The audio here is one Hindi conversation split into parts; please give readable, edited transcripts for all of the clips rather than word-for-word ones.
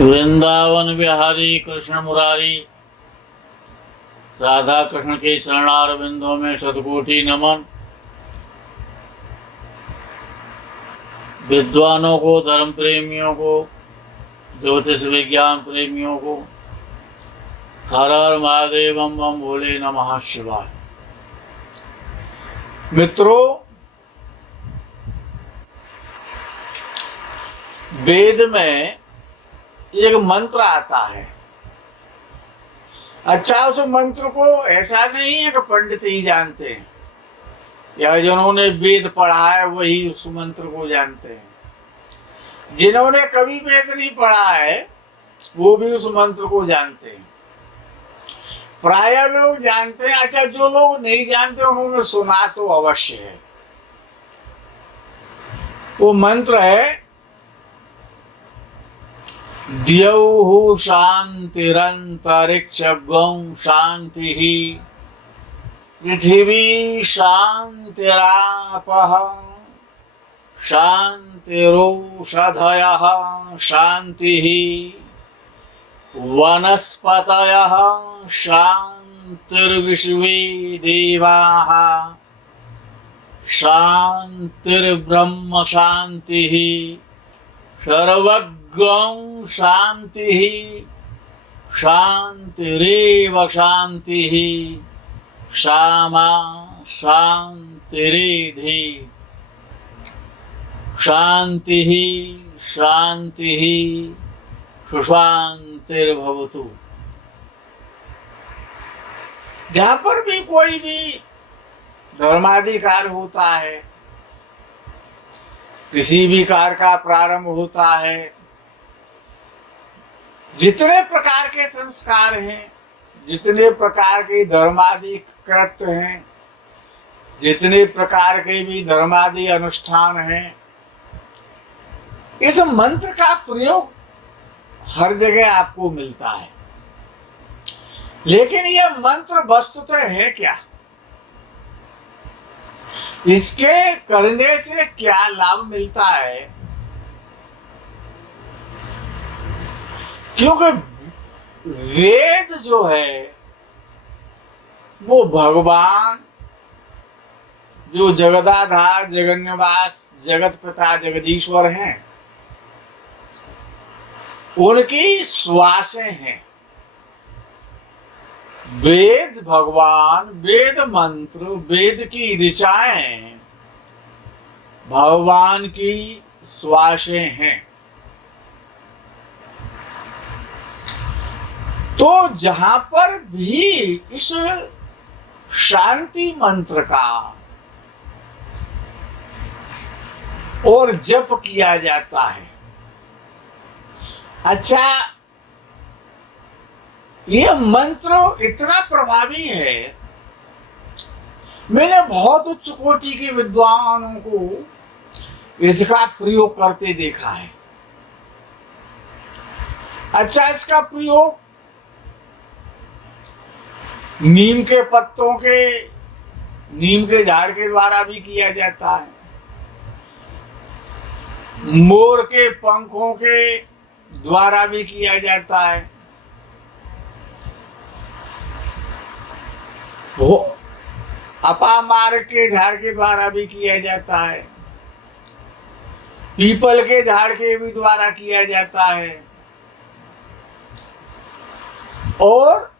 वृंदावन बिहारी कृष्ण मुरारी राधा कृष्ण के चरणार बिंदों में शतकोटि नमन। विद्वानों को, धर्म प्रेमियों को, ज्योतिष विज्ञान प्रेमियों को हर हर महादेव बम बम भोले नमः शिवाय। मित्रों, वेद में एक मंत्र आता है। अच्छा, उस मंत्र को ऐसा नहीं है कि पंडित ही जानते हैं या जिन्होंने वेद पढ़ा है वही उस मंत्र को जानते हैं। जिन्होंने कभी वेद नहीं पढ़ा है वो भी उस मंत्र को जानते हैं। प्राय लोग जानते हैं। अच्छा, जो लोग नहीं जानते उन्होंने सुना तो अवश्य है। वो मंत्र है द्यौः शान्तिरन्तरिक्षं शान्तिः पृथिवी शान्तिरापः शान्तिरोषधयः शान्तिः वनस्पतयः शान्तिर्विश्वे देवाः शान्तिर्ब्रह्म शान्तिः सर्वज्ञं शान्तिः शान्तिरेव शान्तिः क्षमा शान्तिरेधि शान्तिः शान्तिः सुशान्तिर्भवतु। जहां पर भी कोई भी धर्माधिकार होता है, किसी भी कार्य का प्रारंभ होता है, जितने प्रकार के संस्कार हैं, जितने प्रकार के धर्मादि कृत्य हैं, जितने प्रकार के भी धर्मादि अनुष्ठान हैं, इस मंत्र का प्रयोग हर जगह आपको मिलता है। लेकिन यह मंत्र वस्तुतः है क्या? इसके करने से क्या लाभ मिलता है? क्योंकि वेद जो है वो भगवान जो जगदाधार, जगन्यवास, जगत पिता, जगदीश्वर हैं, उनकी श्वासें हैं। वेद भगवान, वेद मंत्र, वेद की ऋचाएं भगवान की श्वासें हैं। तो जहां पर भी इस शांति मंत्र का और जप किया जाता है, अच्छा, यह मंत्र इतना प्रभावी है। मैंने बहुत उच्च कोटि के विद्वानों को इसका प्रयोग करते देखा है। अच्छा, इसका प्रयोग नीम के पत्तों के, नीम के झाड़ के द्वारा भी किया जाता है, मोर के पंखों के द्वारा भी किया जाता है, वो अपामार के झाड़ के द्वारा भी किया जाता है, पीपल के झाड़ के भी द्वारा किया जाता है, और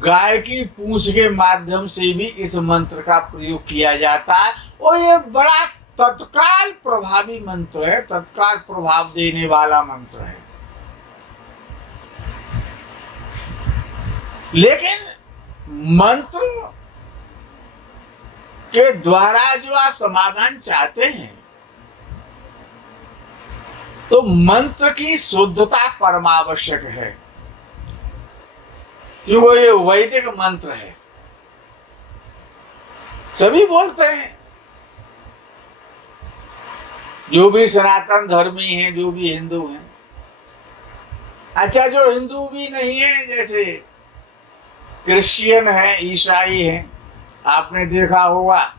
गाय की पूंछ के माध्यम से भी इस मंत्र का प्रयोग किया जाता है। और ये बड़ा तत्काल प्रभावी मंत्र है, तत्काल प्रभाव देने वाला मंत्र है। लेकिन मंत्र के द्वारा जो आप समाधान चाहते हैं, तो मंत्र की शुद्धता परमावश्यक है, क्योंकि ये वैदिक मंत्र है। सभी बोलते हैं, जो भी सनातन धर्मी हैं, जो भी हिंदू हैं। अच्छा, जो हिंदू भी नहीं है, जैसे क्रिश्चियन है, ईसाई है, आपने देखा होगा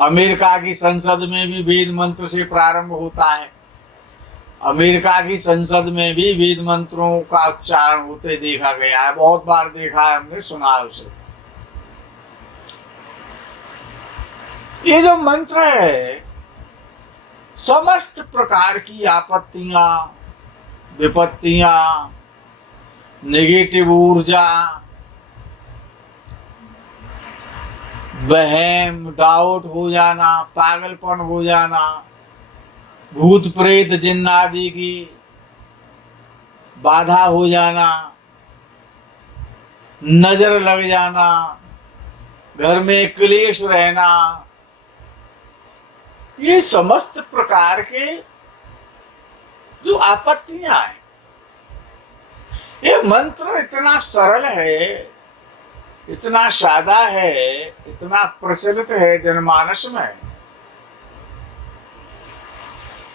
अमेरिका की संसद में भी वेद मंत्र से प्रारंभ होता है। अमेरिका की संसद में भी वेद मंत्रों का उच्चारण होते देखा गया है, बहुत बार देखा है हमने, सुना है उसे। ये जो मंत्र है समस्त प्रकार की आपत्तियां, विपत्तियां, नेगेटिव ऊर्जा, वहम, डाउट हो जाना, पागलपन हो जाना, भूत प्रेत जिन्न आदि की बाधा हो जाना, नजर लग जाना, घर में क्लेश रहना, ये समस्त प्रकार के जो आपत्तियां हैं, ये मंत्र इतना सरल है, इतना सादा है, इतना प्रचलित है जनमानस में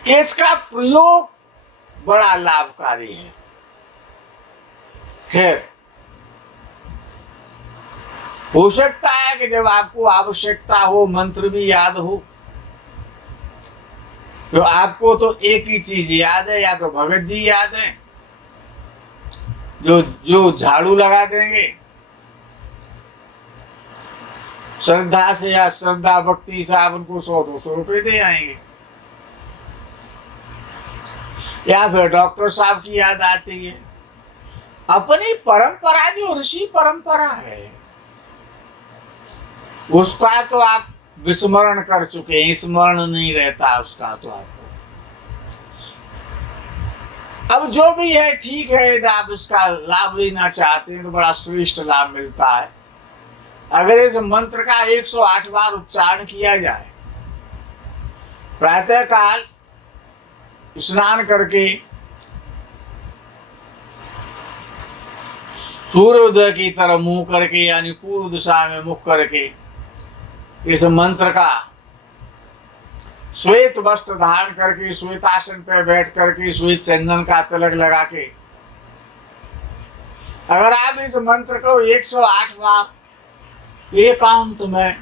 कि इसका प्रयोग बड़ा लाभकारी है। खैर, हो सकता है कि जब आपको आवश्यकता हो मंत्र भी याद हो, तो आपको तो एक ही चीज याद है, या तो भगत जी याद है जो झाड़ू लगा देंगे श्रद्धा से, या श्रद्धा भक्ति से आप उनको 100-200 रुपए दे आएंगे, या फिर डॉक्टर साहब की याद आती है। अपनी परंपरा जो ऋषि परंपरा है उसका तो आप विस्मरण कर चुके हैं, स्मरण नहीं रहता उसका तो आपको। अब जो भी है ठीक है, यदि आप इसका लाभ लेना चाहते हैं तो बड़ा श्रेष्ठ लाभ मिलता है। अगर इस मंत्र का 108 बार उच्चारण किया जाए, प्रातः काल स्नान करके सूर्योदय की तरफ मुंह करके, यानी पूर्व दिशा में मुख करके इस मंत्र का श्वेत वस्त्र धारण करके, श्वेतासन पर बैठ करके, श्वेत चंदन का तिलक लगा के अगर आप इस मंत्र को 108 बार एकांत में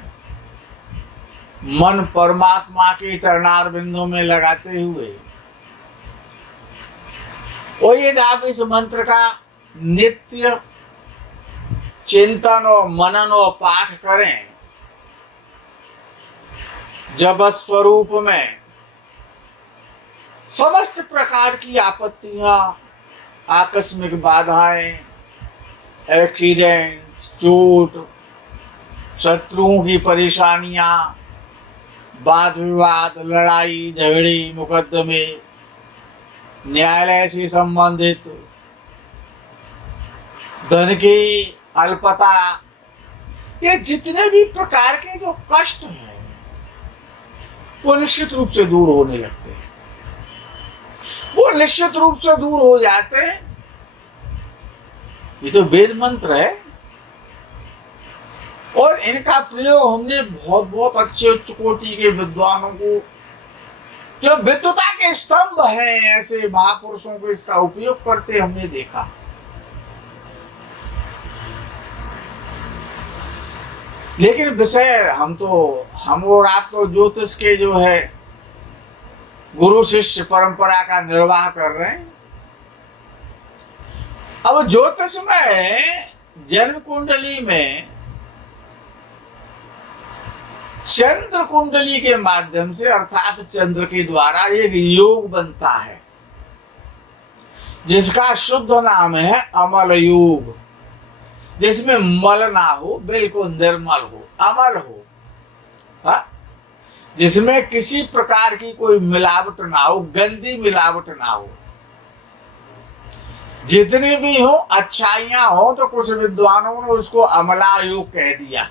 मन परमात्मा के चरणार बिंदु में लगाते हुए, और यदि आप इस मंत्र का नित्य चिंतन और मनन और पाठ करें, जब स्वरूप में समस्त प्रकार की आपत्तियां, आकस्मिक बाधाएं, एक्सीडेंट, चोट, शत्रुओं की परेशानियां, वाद विवाद, लड़ाई झगड़े, मुकदमे, न्यायालय से संबंधित, धन की अल्पता, ये जितने भी प्रकार के जो कष्ट हैं वो निश्चित रूप से दूर होने लगते हैं, वो निश्चित रूप से दूर हो जाते हैं। ये तो वेद मंत्र है, और इनका प्रयोग हमने बहुत बहुत अच्छे उच्च कोटि के विद्वानों को, जो विद्वता के स्तंभ हैं, ऐसे महापुरुषों को इसका उपयोग करते हमने देखा। लेकिन विषय हम और आप तो ज्योतिष के जो है गुरु शिष्य परंपरा का निर्वाह कर रहे हैं। अब ज्योतिष में जन्म कुंडली में चंद्र कुंडली के माध्यम से, अर्थात चंद्र के द्वारा एक योग बनता है जिसका शुद्ध नाम है अमल योग, जिसमें मल ना हो, बिल्कुल निर्मल हो, अमल हो, जिसमें किसी प्रकार की कोई मिलावट ना हो, गंदी मिलावट ना हो। जितनी भी हो अच्छाइयां हो, तो कुछ विद्वानों ने उसको अमला योग कह दिया।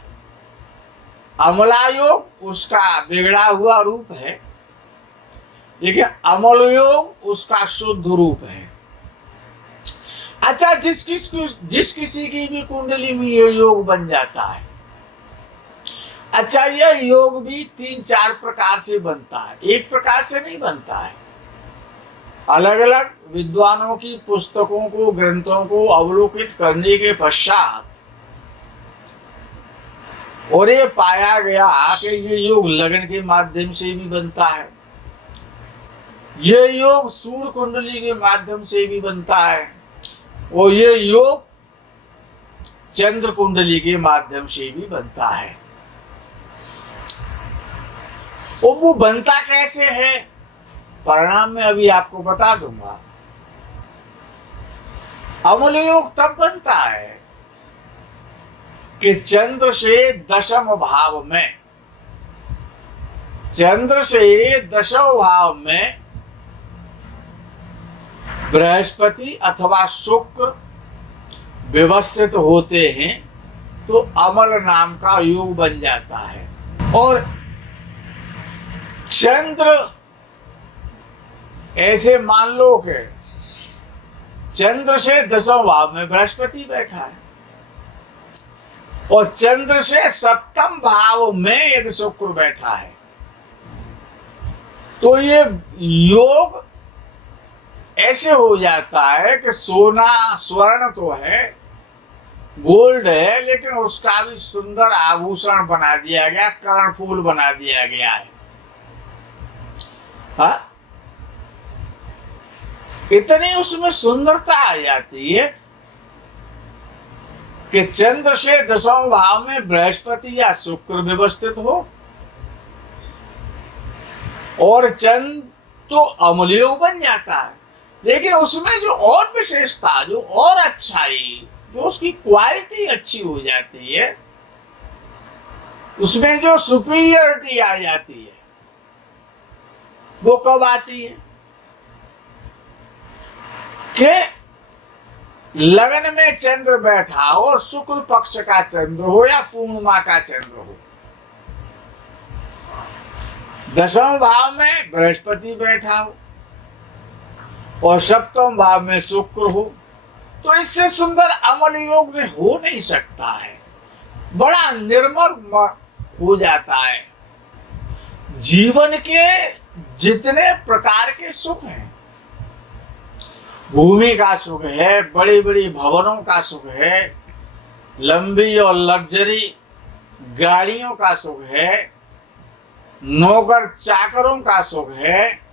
अमला योग उसका बिगड़ा हुआ रूप है, लेकिन अमल योग उसका शुद्ध रूप है। अच्छा, जिस किसी की भी कुंडली में ये योग बन जाता है। अच्छा, यह योग भी 3-4 प्रकार से बनता है, एक प्रकार से नहीं बनता है। अलग अलग विद्वानों की पुस्तकों को, ग्रंथों को अवलोकित करने के पश्चात और ये पाया गया कि ये योग लगन के माध्यम से भी बनता है, ये योग सूर्य कुंडली के माध्यम से भी बनता है और ये योग चंद्र कुंडली के माध्यम से भी बनता है। और वो बनता कैसे है, परिणाम में अभी आपको बता दूंगा। अमल योग तब बनता है कि चंद्र से दशम भाव में, चंद्र से दशम भाव में बृहस्पति अथवा शुक्र व्यवस्थित होते हैं तो अमल नाम का योग बन जाता है। और चंद्र ऐसे मान लो कि चंद्र से दसवें भाव में बृहस्पति बैठा है और चंद्र से सप्तम भाव में यदि शुक्र बैठा है तो ये योग ऐसे हो जाता है कि सोना स्वर्ण तो है, गोल्ड है, लेकिन उसका भी सुंदर आभूषण बना दिया गया, कर्णफूल बना दिया गया है। हाँ, इतनी उसमें सुंदरता आ जाती है कि चंद्र से दसवें भाव में बृहस्पति या शुक्र व्यवस्थित हो और चंद्र तो अमल योग बन जाता है। लेकिन उसमें जो और विशेषता, जो और अच्छाई, जो उसकी क्वालिटी अच्छी हो जाती है, उसमें जो सुपीरियरिटी आ जाती है, वो कब आती है कि लगन में चंद्र बैठा हो और शुक्ल पक्ष का चंद्र हो या पूर्णिमा का चंद्र हो, दसवें भाव में बृहस्पति बैठा हो और सप्तम भाव में शुक्र हो, तो इससे सुंदर अमल योग में हो नहीं सकता है। बड़ा निर्मल हो जाता है। जीवन के जितने प्रकार के सुख हैं, भूमि का सुख है, बड़ी बड़ी भवनों का सुख है, लंबी और लग्जरी गाड़ियों का सुख है, नौकर चाकरों का सुख है,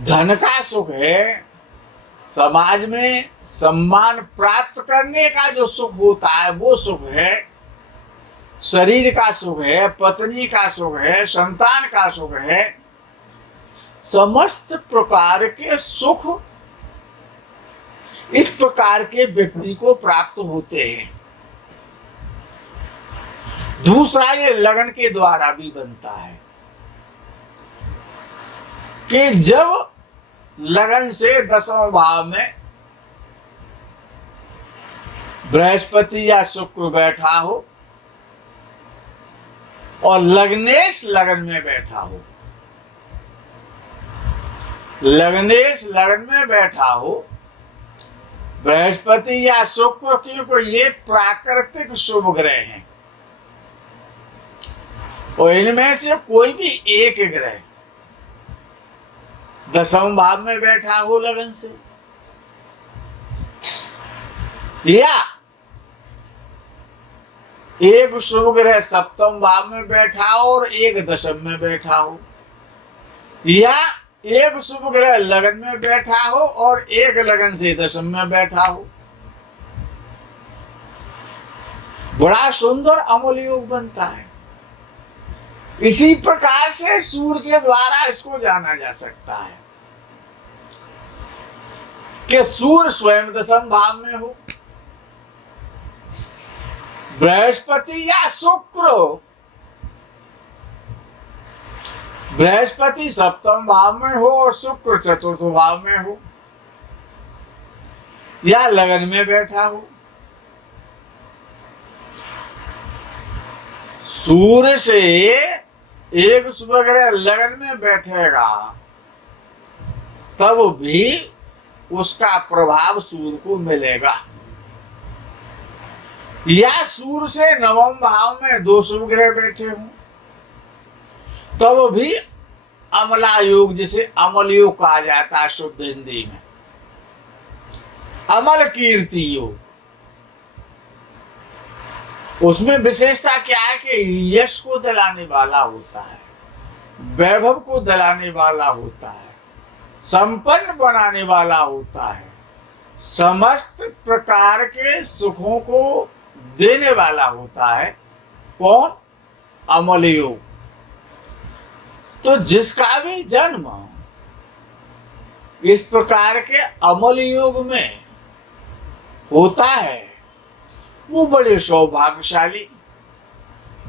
धन का सुख है, समाज में सम्मान प्राप्त करने का जो सुख होता है वो सुख है, शरीर का सुख है, पत्नी का सुख है, संतान का सुख है, समस्त प्रकार के सुख इस प्रकार के व्यक्ति को प्राप्त होते हैं। दूसरा, ये लगन के द्वारा भी बनता है कि जब लगन से दसवें भाव में बृहस्पति या शुक्र बैठा हो और लग्नेश लगन में बैठा हो, लग्नेश लगन में बैठा हो बृहस्पति या शुक्र, क्योंकि ये प्राकृतिक शुभ ग्रह हैं और इनमें से कोई भी एक ग्रह दसवें भाव में बैठा हो लगन से, या एक शुभ ग्रह सप्तम भाव में बैठा हो और एक दशम में बैठा हो, या एक शुभ ग्रह लगन में बैठा हो और एक लगन से दशम में बैठा हो, बड़ा सुंदर अमल योग बनता है। इसी प्रकार से सूर्य के द्वारा इसको जाना जा सकता है कि सूर्य स्वयं दसम भाव में हो, बृहस्पति या शुक्र, बृहस्पति सप्तम भाव में हो और शुक्र चतुर्थ भाव में हो, या लगन में बैठा हो। सूर्य से एक शुभ ग्रह लगन में बैठेगा तब भी उसका प्रभाव सूर्य को मिलेगा, या सूर्य से नवम भाव में दो शुभ ग्रह बैठे हों तब भी अमला योग, जिसे अमल योग कहा जाता है शुद्ध हिंदी में, अमल कीर्ति योग, उसमें विशेषता क्या है कि यश को दिलाने वाला होता है, वैभव को दिलाने वाला होता है, संपन्न बनाने वाला होता है, समस्त प्रकार के सुखों को देने वाला होता है। कौन? अमल योग। तो जिसका भी जन्म इस प्रकार के अमल योग में होता है वो बड़े सौभाग्यशाली,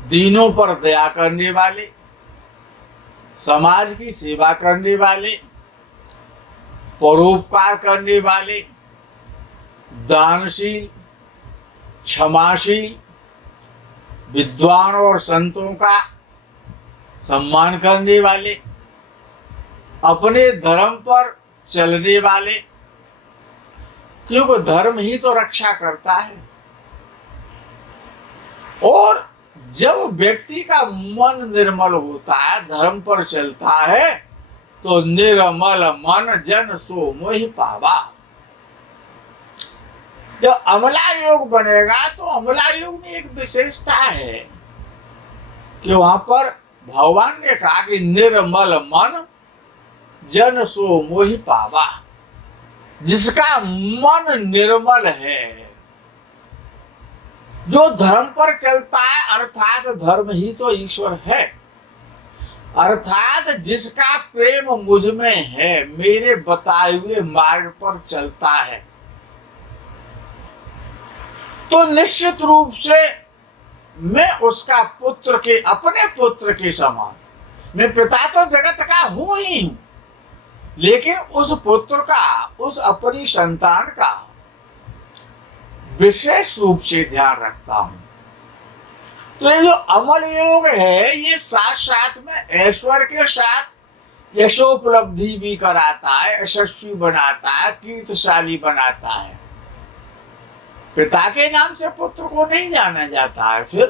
दीनों पर दया करने वाले, समाज की सेवा करने वाले, परोपकार करने वाले, दानशील, क्षमाशील, विद्वान और संतों का सम्मान करने वाले, अपने धर्म पर चलने वाले, क्योंकि धर्म ही तो रक्षा करता है। और जब व्यक्ति का मन निर्मल होता है, धर्म पर चलता है, तो निर्मल मन जन सो मोहि पावा। जब अमला योग बनेगा तो अमला योग में एक विशेषता है कि वहां पर भगवान ने कहा कि निर्मल मन जन सो मोहि पावा। जिसका मन निर्मल है, जो धर्म पर चलता है, अर्थात धर्म ही तो ईश्वर है, अर्थात जिसका प्रेम मुझ में है, मेरे बताए हुए मार्ग पर चलता है, तो निश्चित रूप से मैं उसका पुत्र के, अपने पुत्र के समान, मैं पिता तो जगत का हूं ही हूं, लेकिन उस पुत्र का, उस अपनी संतान का विशेष रूप से ध्यान रखता हूं। तो ये जो अमल योग है, ये साथ साथ में ऐश्वर्य के साथ यशोपलब्धि भी कराता है, यशस्वी बनाता है, कीर्तिशाली बनाता है। पिता के नाम से पुत्र को नहीं जाना जाता है, फिर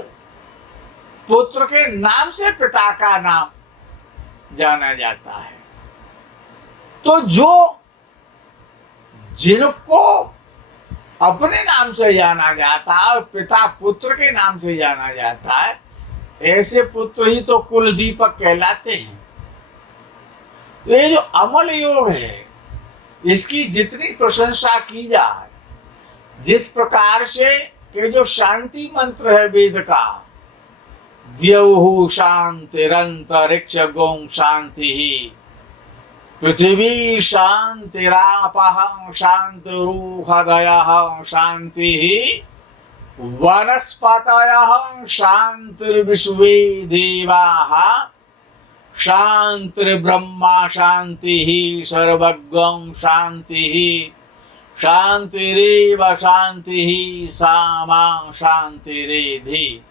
पुत्र के नाम से पिता का नाम जाना जाता है। तो जो जिनको अपने नाम से जाना जाता है और पिता पुत्र के नाम से जाना जाता है, ऐसे पुत्र ही तो कुल दीपक कहलाते हैं। ये जो अमल योग है, इसकी जितनी प्रशंसा की जाए, जिस प्रकार से कि जो शांति मंत्र है वेद का, द्यौः शांतिरंतरिक्ष गौं शांति, पृथ्वी शांतिरापः शांतिरूहदयः शांति, वनस्पतयः शांतिर्विश्वे देवाः शांतिर्ब्रह्मा शांतिः, सर्वज्ञं शांतिः, शांतिरेव शांतिः, सामा शांतिरेधि,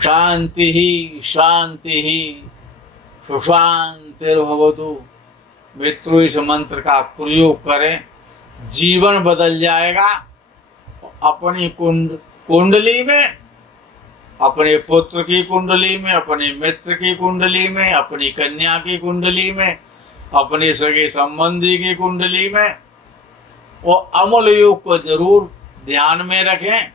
शांतिः शांतिः सुशांतिर्भवतु। मित्रों, इस मंत्र का प्रयोग करें, जीवन बदल जाएगा। अपनी कुंडली में, अपने पुत्र की कुंडली में, अपने मित्र की कुंडली में, अपनी कन्या की कुंडली में, अपने सगे संबंधी की कुंडली में, वो अमल योग को जरूर ध्यान में रखें।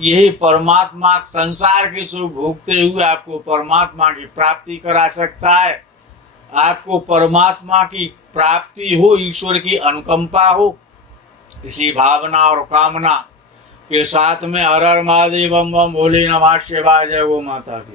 यही परमात्मा, संसार की सुख भोगते हुए आपको परमात्मा की प्राप्ति करा सकता है। आपको परमात्मा की प्राप्ति हो, ईश्वर की अनुकंपा हो, इसी भावना और कामना के साथ में हर हर महादेव बम बम भोले नमः शिवाय। जय गो माता की।